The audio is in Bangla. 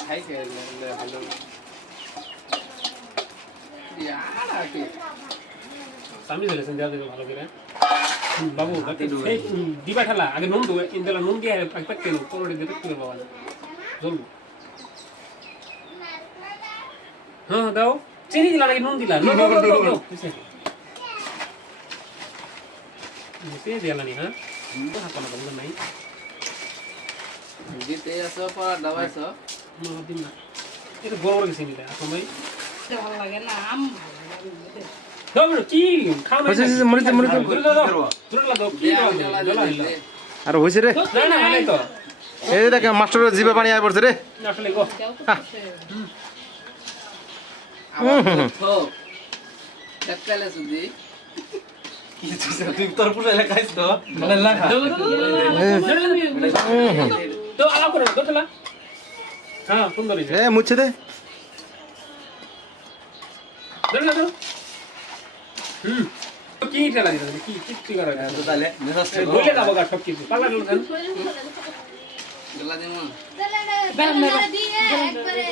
খাইছে ভালো সামি দিলেছেন দেওয়া দেবে ভালো করে বাবু দিবা ঠেলা আগে নুন দেবো ইন্দালা নুন দিয়ে প্যাক কেন পরোটি দিয়ে প্যাক বাবা জল হ্যাঁ দাও চিনি দিলা নাকি নুন দিলা নুন চিনি দিলা নি হ্যাঁ হাত না বন্ধ নাই জিতে আসো পর দাবাইছো দিন না এটা বড় বড় চিনি দেয় আসো ভাই ভালো লাগে না আম দাও কি খাও না মরিতে মরিতে আর হইছে রে না না নাই তো এই দেখ মাস্টারের জিভে পানি আই পড়ছে রে আসলে গো তো দেখলে সুদি তুই তোর পুরো এলাকা খাইছ তো মানে লাগা তো আলাপ করে তো চলা হ্যাঁ সুন্দর হইছে এ মুছে দে ধরে না কি ঠেলা দিতে কি কি করা তো তাহলে মেসেজ বলে যাবো গা সব কিছু পালা গেল গলা দিমু বেলা দিয়ে একবারে